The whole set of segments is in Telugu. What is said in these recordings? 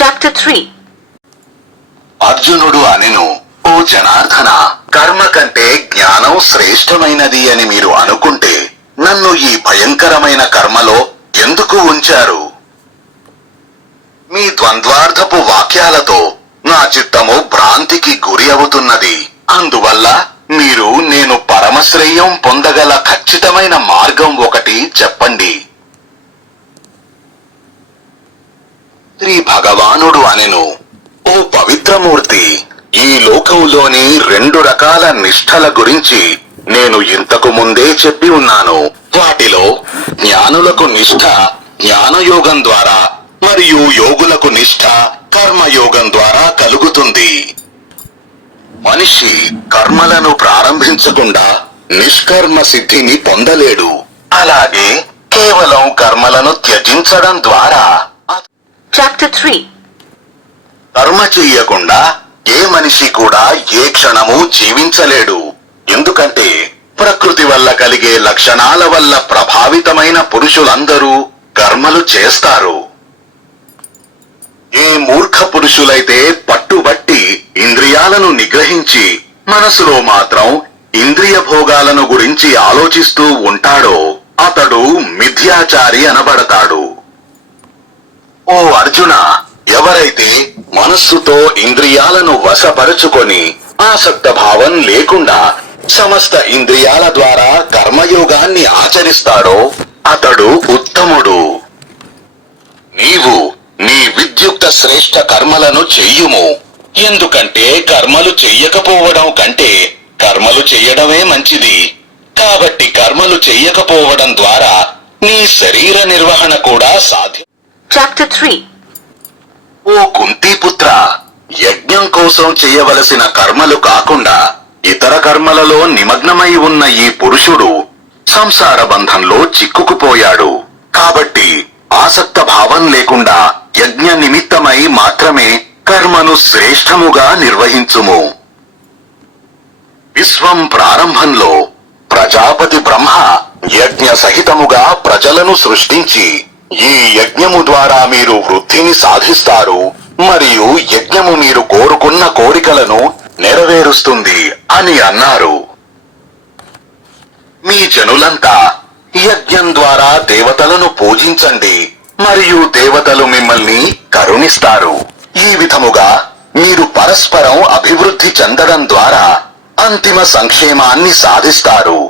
Chapter 3. అర్జునుడు అనెను, ఓ జనార్దన, కర్మ కంటే జ్ఞానం శ్రేష్టమైనది అని మీరు అనుకుంటే నన్ను ఈ భయంకరమైన కర్మలో ఎందుకు ఉంచారు? మీ ద్వంద్వార్థపు వాక్యాలతో నా చిత్తము భ్రాంతికి గురి అవుతున్నది. అందువల్ల మీరు నేను పరమశ్రేయం పొందగల ఖచ్చితమైన మార్గం ఒకటి చెప్పండి. శ్రీ భగవానుడు అనెను, ఓ పవిత్రమూర్తి, ఈ లోకంలోని 2 రకాల నిష్ఠల గురించి నేను ఇంతకు ముందే చెప్పి ఉన్నాను. వాటిలో జ్ఞానులకు నిష్ఠ జ్ఞానయోగం ద్వారా మరియు యోగులకు నిష్ఠ కర్మయోగం ద్వారా కలుగుతుంది. మనిషి కర్మలను ప్రారంభించకుండా నిష్కర్మ సిద్ధిని పొందలేడు. అలాగే కేవలం కర్మలను త్యజించడం ద్వారా Chapter 3. కర్మ చెయ్యకుండా ఏ మనిషి కూడా ఏ క్షణము జీవించలేడు. ఎందుకంటే ప్రకృతి వల్ల కలిగే లక్షణాల వల్ల ప్రభావితమైన పురుషులందరూ కర్మలు చేస్తారు. ఏ మూర్ఖ పురుషులైతే పట్టుబట్టి ఇంద్రియాలను నిగ్రహించి మనసులో మాత్రం ఇంద్రియ భోగాలను గురించి ఆలోచిస్తూ ఉంటాడో అతడు మిథ్యాచారి అనబడతాడు. ఓ అర్జున, ఎవరైతే మనస్సుతో ఇంద్రియాలను వశపరుచుకొని ఆసక్త భావం లేకుండా సమస్త ఇంద్రియాల ద్వారా కర్మయోగాన్ని ఆచరిస్తాడో అతడు ఉత్తముడు. నీవు నీ విద్యుక్త శ్రేష్ఠ కర్మలను చెయ్యుము. ఎందుకంటే కర్మలు చెయ్యకపోవడం కంటే కర్మలు చెయ్యడమే మంచిది. కాబట్టి కర్మలు చెయ్యకపోవడం ద్వారా నీ శరీర నిర్వహణ కూడా సాధ్యం. Chapter 3. ఓ కుంతీపుత్ర, యజ్ఞం కోసం చేయవలసిన కర్మలు కాకుండా ఇతర కర్మలలో నిమగ్నమై ఉన్న ఈ పురుషుడు సంసార బంధంలో చిక్కుకుపోయాడు. కాబట్టి ఆసక్త భావం లేకుండా యజ్ఞ నిమిత్తమై మాత్రమే కర్మను శ్రేష్టముగా నిర్వహించుము. విశ్వం ప్రారంభంలో ప్రజాపతి బ్రహ్మ యజ్ఞ సహితముగా ప్రజలను సృష్టించి ఈ యజ్ఞము ద్వారా మీరు వృద్ధిని సాధిస్తారు మరియు యజ్ఞము మీరు కోరుకున్న కోరికలను నెరవేరుస్తుంది అని అన్నారు. మీ జనులంతా యజ్ఞం ద్వారా దేవతలను పూజించండి మరియు దేవతలు మిమ్మల్ని కరుణిస్తారు. ఈ విధముగా మీరు పరస్పరం అభివృద్ధి చెందడం ద్వారా అంతిమ సంక్షేమాన్ని సాధిస్తారు.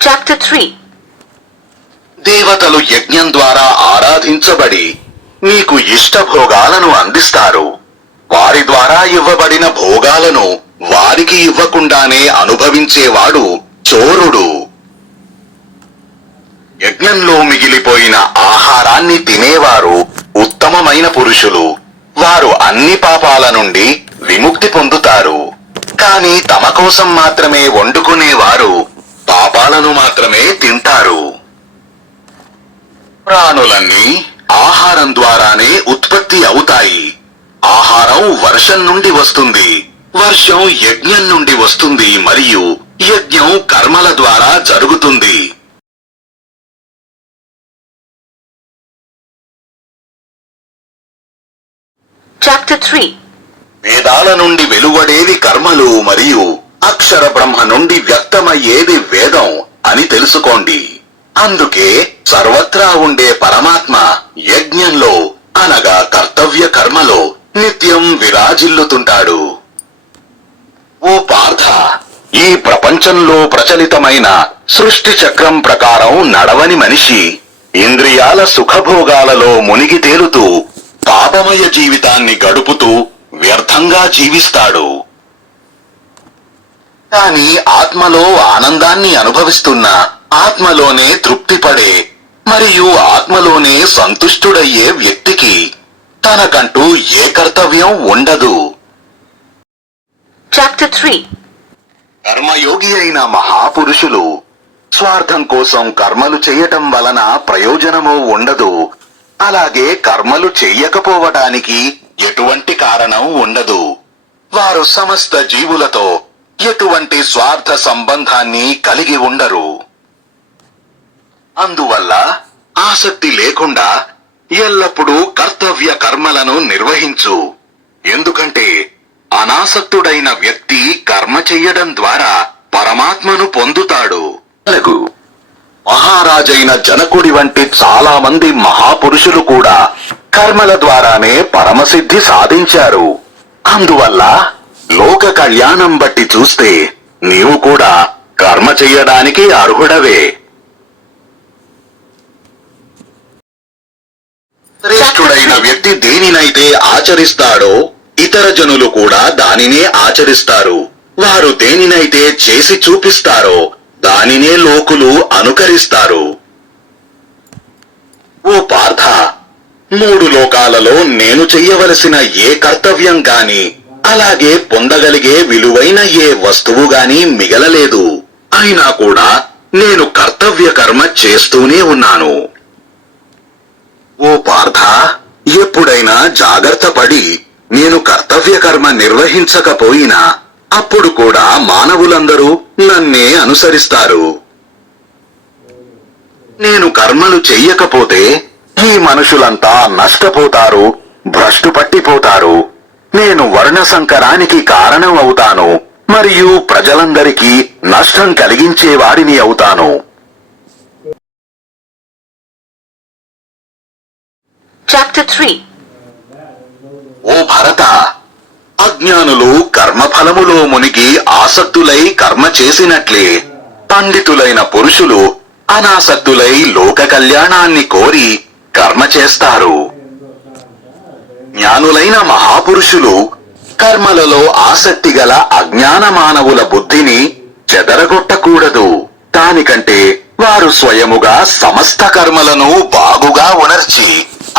Chapter 3. దేవతలు యజ్ఞం ద్వారా ఆరాధించబడి నీకు ఇష్ట భోగాలను అందిస్తారు. వారి ద్వారా ఇవ్వబడిన భోగాలను వారికి ఇవ్వకుండానే అనుభవించేవాడు చోరుడు. యజ్ఞంలో మిగిలిపోయిన ఆహారాన్ని తినేవారు ఉత్తమమైన పురుషులు. వారు అన్ని పాపాల నుండి విముక్తి పొందుతారు. కానీ తమ కోసం మాత్రమే వండుకునేవారు పాపాలను మాత్రమే తింటారు. ప్రాణులన్నీ ఆహారం ద్వారానే ఉత్పత్తి అవుతాయి. ఆహారం వర్షం నుండి వస్తుంది, వర్షం యజ్ఞం నుండి వస్తుంది మరియు యజ్ఞం కర్మల ద్వారా జరుగుతుంది. Chapter 3. వేదాల నుండి వెలువడేవి కర్మలు మరియు అక్షర బ్రహ్మ నుండి వ్యక్తమయ్యేది వేదం అని తెలుసుకోండి. అందుకే సర్వత్రా ఉండే పరమాత్మ యజ్ఞంలో అనగా కర్తవ్య కర్మలో నిత్యం విరాజిల్లుతుంటాడు. ఓ పార్థ, ఈ ప్రపంచంలో ప్రచలితమైన సృష్టి చక్రం ప్రకారం నడవని మనిషి ఇంద్రియాల సుఖభోగాలలో మునిగి తేలుతూ పాపమయ జీవితాన్ని గడుపుతూ వ్యర్థంగా జీవిస్తాడు. కాని ఆత్మలో ఆనందాన్ని అనుభవిస్తున్న, ఆత్మలోనే తృప్తిపడే మరియు ఆత్మలోనే సంతుష్టుడయ్యే వ్యక్తికి తనకంటూ ఏ కర్తవ్యం ఉండదు. Chapter 3. కర్మయోగి అయిన మహాపురుషులు స్వార్థం కోసం కర్మలు చేయటం వలన ప్రయోజనమూ ఉండదు. అలాగే కర్మలు చెయ్యకపోవటానికి ఎటువంటి కారణం ఉండదు. వారు సమస్త జీవులతో ఎటువంటి స్వార్థ సంబంధాన్ని కలిగి ఉండరు. అందువల్ల ఆ ఆసక్తి లేకుండా ఎల్లప్పుడూ కర్తవ్య కర్మలను నిర్వహించు. ఎందుకంటే అనాసక్తుడైన వ్యక్తి కర్మ చెయ్యడం ద్వారా పరమాత్మను పొందుతాడు. మహారాజైన జనకుడి వంటి చాలా మంది మహాపురుషులు కూడా కర్మల ద్వారానే పరమసిద్ధి సాధించారు. అందువల్ల లోక కళ్యాణం బట్టి చూస్తే నీవు కూడా కర్మ చెయ్యడానికి అర్హుడవే. శ్రేష్ఠుడైన వ్యక్తి దేనినైతే ఆచరిస్తాడో ఇతర జనులు కూడా దానినే ఆచరిస్తారు. వారు దేనినైతే చేసి చూపిస్తారో దానినే లోకులు అనుకరిస్తారు. ఓ పార్థ, 3 లోకాలలో నేను చెయ్యవలసిన ఏ కర్తవ్యం గాని అలాగే పొందగలిగే విలువైన ఏ వస్తువు గాని మిగలలేదు. అయినా కూడా నేను కర్తవ్య కర్మ చేస్తూనే ఉన్నాను. ఓ పార్థ, ఎప్పుడైనా జాగ్రత్త పడి నేను కర్తవ్య కర్మ నిర్వహించకపోయినా అప్పుడు కూడా మానవులందరూ నన్నే అనుసరిస్తారు. నేను కర్మలు చెయ్యకపోతే ఈ మనుషులంతా నష్టపోతారు, భ్రష్టు పట్టిపోతారు. నేను వర్ణ సంకరానికి కారణం అవుతాను మరియు ప్రజలందరికీ నష్టం కలిగించేవాడిని అవుతాను. Chapter 3. ఓ భరత, అజ్ఞానులు కర్మఫలములో మునిగి ఆసక్తులై కర్మ చేసినట్లే పండితులైన పురుషులు అనాసక్తులై లోక కళ్యాణాన్ని కోరి కర్మ చేస్తారు. జ్ఞానులైన మహాపురుషులు కర్మలలో ఆసక్తి గల అజ్ఞాన మానవుల బుద్ధిని చెదరగొట్టకూడదు. దానికంటే వారు స్వయముగా సమస్త కర్మలను బాగుగా ఉనర్చి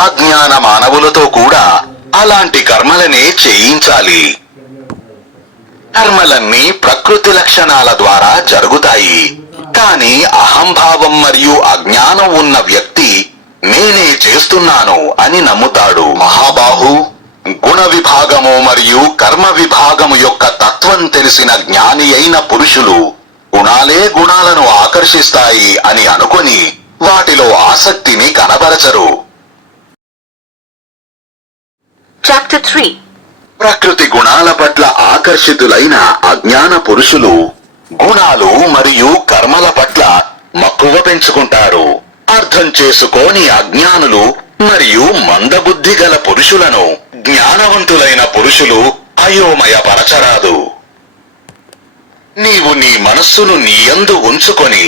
అజ్ఞాన మానవులతో కూడా అలాంటి కర్మలనే చేయించాలి. కర్మలన్నీ ప్రకృతి లక్షణాల ద్వారా జరుగుతాయి. కానీ అహంభావం మరియు అజ్ఞానం ఉన్న వ్యక్తి నేనే చేస్తున్నాను అని నమ్ముతాడు. మహాబాహు, గుణ విభాగము మరియు కర్మ విభాగము యొక్క తత్వం తెలిసిన జ్ఞాని అయిన పురుషులు గుణాలే గుణాలను ఆకర్షిస్తాయి అని అనుకొని వాటిలో ఆసక్తిని కనబరచరు. Chapter 3. ప్రకృతి గుణాల పట్ల ఆకర్షితులైన అజ్ఞాన పురుషులు గుణాలు మరియు కర్మల పట్ల మక్కువ పెంచుకుంటారు. అర్థం చేసుకోని అజ్ఞానులు మరియు మందబుద్ధి గల పురుషులను జ్ఞానవంతులైన పురుషులు అయోమయపరచరాదు. నీవు నీ మనస్సును నీయందు ఉంచుకొని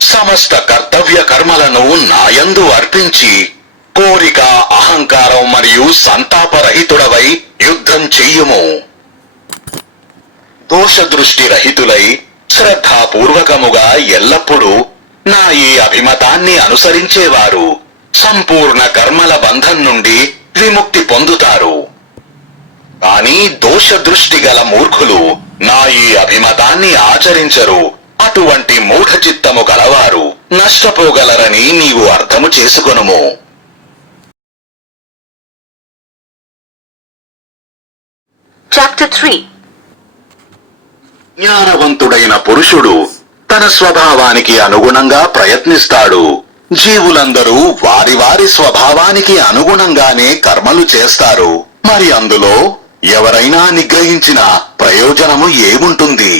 సమస్త కర్తవ్య కర్మలను నాయందు అర్పించి కోరిక, అహంకారం మరియు సంతాపరహితుడవై యుద్ధం చెయ్యుము. దోషదృష్టి రహితులై శ్రద్ధాపూర్వకముగా ఎల్లప్పుడూ నా ఈ అభిమతాన్ని అనుసరించేవారు సంపూర్ణ కర్మల బంధం నుండి విముక్తి పొందుతారు. కానీ దోషదృష్టి గల మూర్ఖులు నా ఈ అభిమతాన్ని ఆచరించరు. అటువంటి మూఢ చిత్తము గలవారు నష్టపోగలరని నీవు అర్థము చేసుకొనుము. Chapter 3. జ్ఞానవంతుడైన పురుషుడు తన స్వభావానికి అనుగుణంగా ప్రయత్నిస్తాడు. జీవులందరూ వారి వారి స్వభావానికి అనుగుణంగానే కర్మలు చేస్తారు. మరి అందులో ఎవరైనా నిగ్రహించిన ప్రయోజనము ఏముంటుంది?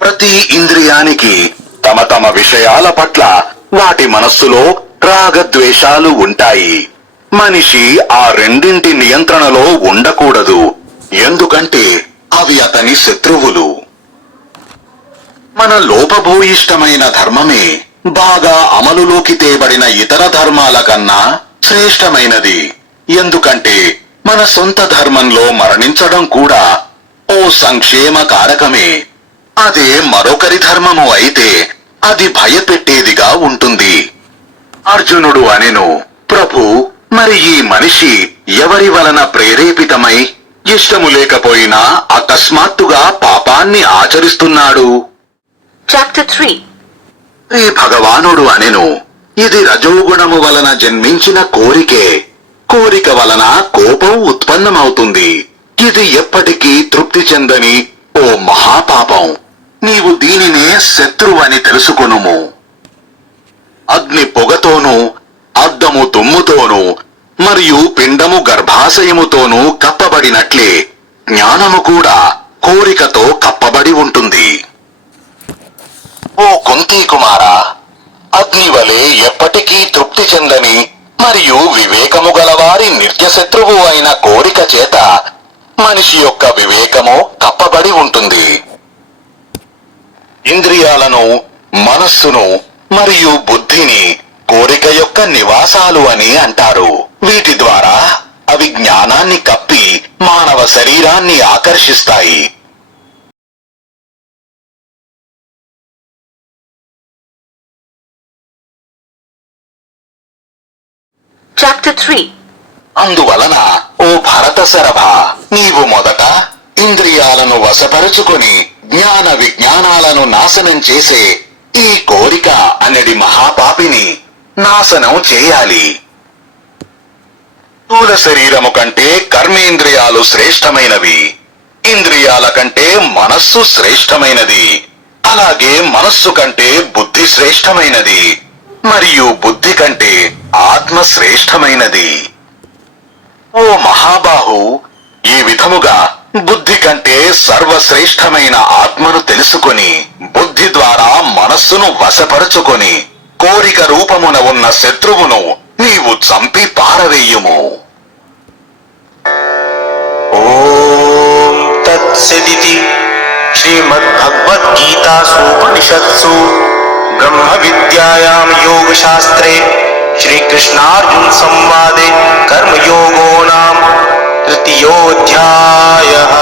ప్రతి ఇంద్రియానికి తమ తమ విషయాల పట్ల వాటి మనస్సులో రాగద్వేషాలు ఉంటాయి. మనిషి ఆ రెండింటి నియంత్రణలో ఉండకూడదు. ఎందుకంటే అవి అతని శత్రువులు. మన లోపభూయిష్టమైన ధర్మమే బాగా అమలులోకి తేబడిన ఇతర ధర్మాల కన్నా శ్రేష్టమైనది. ఎందుకంటే మన సొంత ధర్మంలో మరణించడం కూడా ఓ సంక్షేమ కారకమే. అదే మరొకరి ధర్మము అయితే అది భయపెట్టేదిగా ఉంటుంది. అర్జునుడు అనెను, ప్రభు, మరి ఈ మనిషి ఎవరి వలన ప్రేరేపితమై ఇష్టము లేకపోయినా అకస్మాత్తుగా పాపాన్ని ఆచరిస్తున్నాడు? Chapter 3. శ్రీ భగవానుడు అనెను, ఇది రజోగుణము వలన జన్మించిన కోరికే. కోరిక వలన కోపం ఉత్పన్నమవుతుంది. ఇది ఎప్పటికీ తృప్తి చెందని ఓ మహాపాపం. నీవు దీనినే శత్రువని తెలుసుకొనుము. అగ్ని పిండము గర్భాశయముతోనూ కప్పబడినట్లే జ్ఞానము కూడా కోరికతో కప్పబడి ఉంటుంది. ఓ కుంతీ కుమారా, అగ్నివలే ఎప్పటికీ తృప్తి చెందని మరియు వివేకము గలవారి నిత్యశత్రువు అయిన కోరిక చేత మనిషి యొక్క వివేకము కప్పబడి ఉంటుంది. ఇంద్రియాలను, మనస్సును మరియు బుద్ధిని కోరిక యొక్క నివాసాలు అని అంటారు. వీటి ద్వారా అవి జ్ఞానాన్ని కప్పి మానవ శరీరాన్ని ఆకర్షిస్తాయి. Chapter 3. అందువలన ఓ భరత శరభ, నీవు మొదట ఇంద్రియాలను వశపరుచుకొని జ్ఞాన విజ్ఞానాలను నాశనం చేసే ఈ కోరిక అనేది మహాపాపిని నాశనం చేయాలి. స్థూల శరీరము కంటే కర్మేంద్రియాలు శ్రేష్టమైనవి. ఇంద్రియాల కంటే మనస్సు శ్రేష్టమైనది. అలాగే మనస్సు కంటే బుద్ధి శ్రేష్టమైనది. మరియు బుద్ధి కంటే ఆత్మ శ్రేష్టమైనది. ఓ మహాబాహు, ఈ విధముగా బుద్ధి కంటే సర్వశ్రేష్టమైన ఆత్మను తెలుసుకొని బుద్ధి ద్వారా మనస్సును వశపరుచుకొని కోరిక రూపమున ఉన్న శత్రువును నీవు చంపి పారవేయుము. ఓం తత్సదితి శ్రీమద్భగవద్గీతాసూపనిషత్సు బ్రహ్మ విద్యాయాం యోగశాస్త్రే శ్రీకృష్ణార్జున సంవాదే కర్మయోగో నామ తృతీయోऽధ్యాయः.